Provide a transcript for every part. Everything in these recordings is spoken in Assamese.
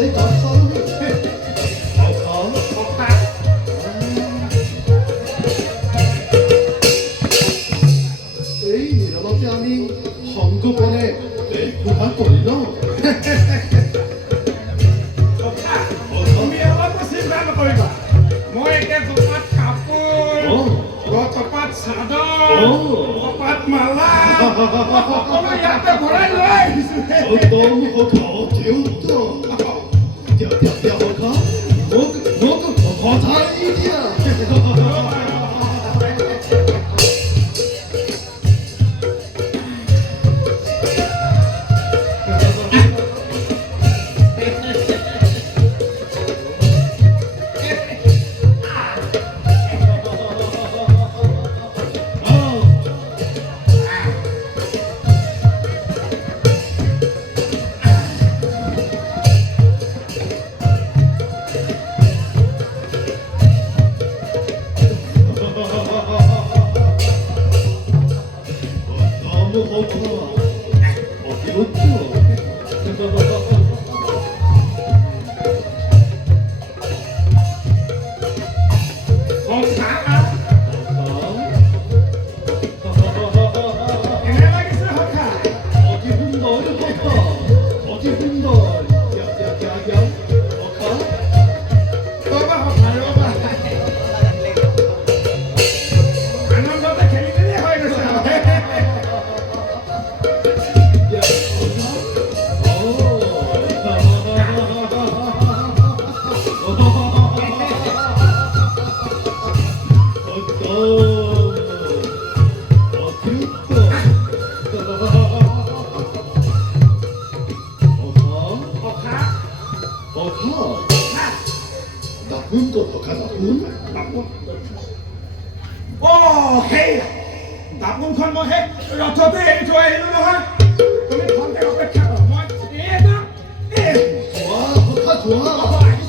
lấy con sâu đi khó ấy nó lo cho đi không có con này để cô hát tuổi nó Tepat malam. Kamu ya tak boleh leh. Betul, betul, betul. Dia, mau cari dia. 너무 허구나. 어디로 나쁜 것도 가 나쁜 hey, 나쁜 건 뭐 해? 어떻게 좋아해 누나? 그러면 건대 어떻게 하고 뭐? 좋아 좋아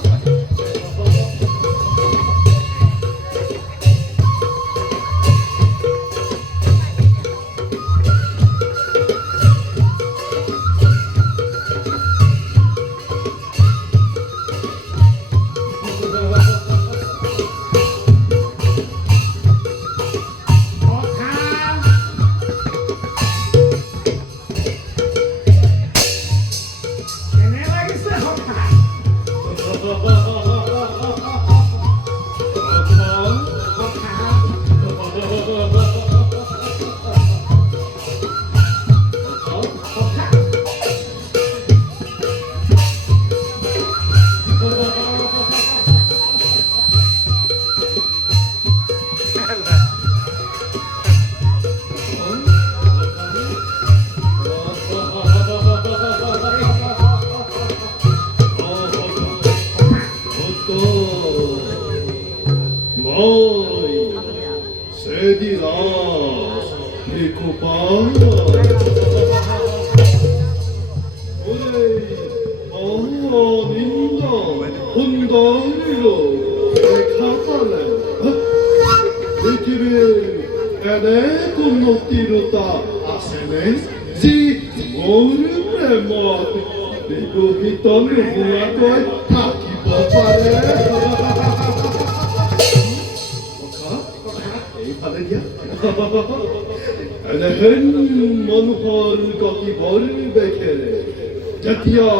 세디라 이코파 닌다 혼다리로 카살레 이집에 에네 꿈노티루타 아세네 지 모르레모 이거 히토를 불러도 타키포파레 أنا هن منخر قطي بال بكره جتيا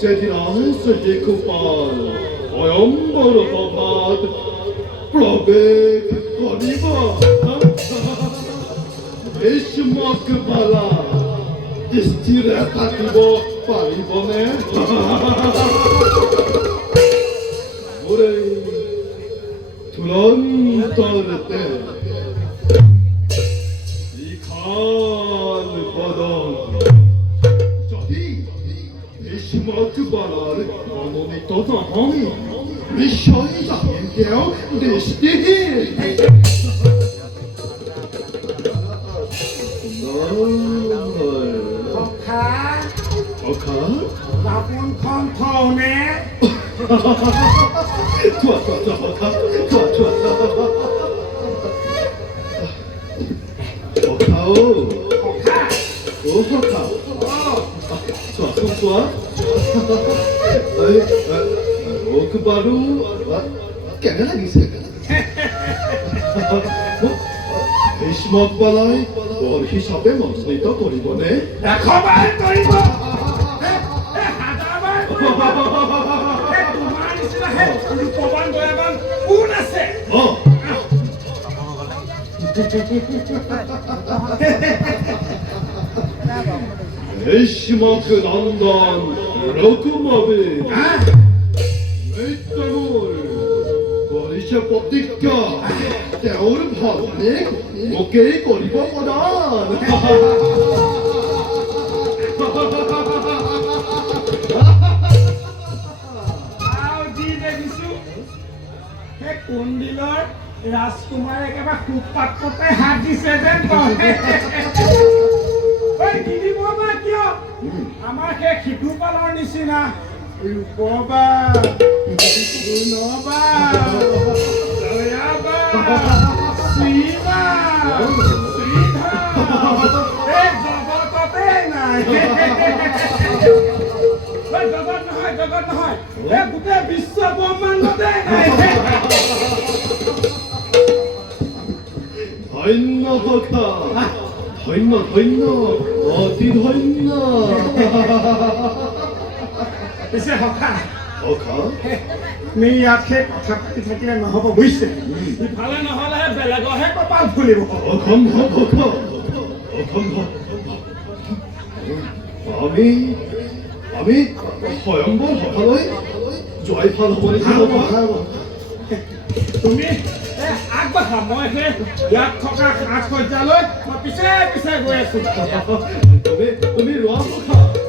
سيدنا سجيكوبال ويومبر فماد بروبك قريبا إيش مكبلا استيراتيبو парибоне 모레 두런 떨때 Eşimatı barar, anonita da hani, Mişayı da hengel, deşti. Oka? 나쁜 컨트롤네. 좋아, 오카. 오카오. 오카. 좋아, 속 좋아? মোক বাৰু কেনে লাগিছে ভীষ্মক পালাই বৰ হিচাপে মনোনীত কৰিবনে এশবাৰ কৰিব হাজাৰবাৰ তোমাৰ নিচিনাহে ৰূপৱান দয়াবান কোন আছে ভীষ্মক নন্দন ৰঘুমবে মৃত্যুৰ কৰিছে প্ৰতিজ্ঞা তেওঁৰ ভাৱনে মোকেই কৰিব প্ৰদান আৰু যি দেখিছো সেই কণ্ডিলৰ ৰাজকুমাৰ একেবাৰে সুপাত্ৰতে হাত দিছে যেন নিদিব বা কিয় আমাৰ সেই সিদ্ধুপালৰ নিচিনা ৰূপবা গুণবা দয়াবা শ্ৰীবা শ্ৰীধৰ এই জগততে নাই জগত নহয় এই গোটেই বিশ্ব ব্ৰহ্মাণ্ডতে নাই ধন্য সখা ধন্য ধন্য অতি ধন্য পিছে সখা সখা তুমি ইয়াত সেই কথা পাতি থাকিলে নহ'ব বুজিছে ইফালে নহ'লেহে বেলেগৰহে কপাল ফুলিব অসম্ভৱ সখা অসম্ভৱ আমি স্বয়ম্বৰ সভালৈ যোৱাই ভাল হ'ব নেকি তুমি আগবাঢ়া মই সেই ইয়াত থকা সাজ সজ্জালৈ মই পিছে পিছে গৈ আছো তুমি ৰোৱা সখা